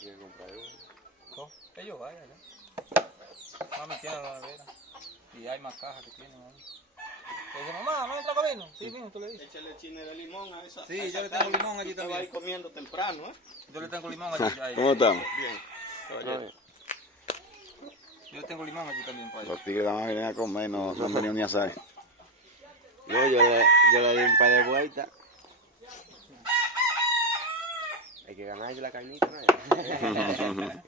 tiene que comprar uno. ¿Cómo? Ellos vayan, ¿no? Mami tiene la nevera. Y hay más cajas que tienen, mami. Le dice, mamá, ¿no entra con vino? Sí, vino, tú le dices. Échale chine de limón a esa. Sí, yo le tengo limón allí Te va a ir también. comiendo temprano, ¿eh? Yo le tengo limón allí. Ahí. ¿Cómo estamos? Bien. Caballero. Yo le tengo limón allí también para Los tigres van a venir a comer, no han venido ni a saber. Yo le di un par de vueltas. Hay que ganar de la carnita, ¿no?